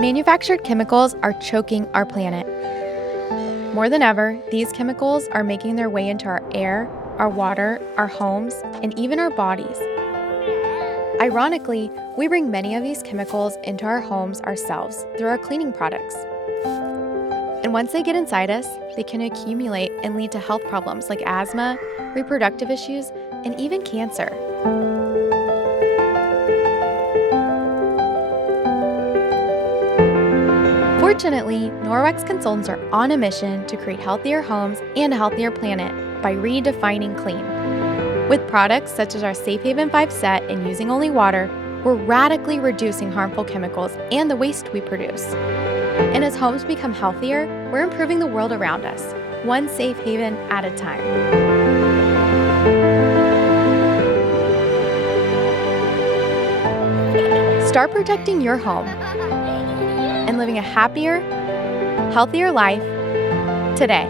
Manufactured chemicals are choking our planet. More than ever, these chemicals are making their way into our air, our water, our homes, and even our bodies. Ironically, we bring many of these chemicals into our homes ourselves through our cleaning products. And once they get inside us, they can accumulate and lead to health problems like asthma, reproductive issues, and even cancer. Fortunately, Norwex consultants are on a mission to create healthier homes and a healthier planet by redefining clean. With products such as our Safe Haven 5 set and using only water, we're radically reducing harmful chemicals and the waste we produce. And as homes become healthier, we're improving the world around us, one safe haven at a time. Start protecting your home and living a happier, healthier life today.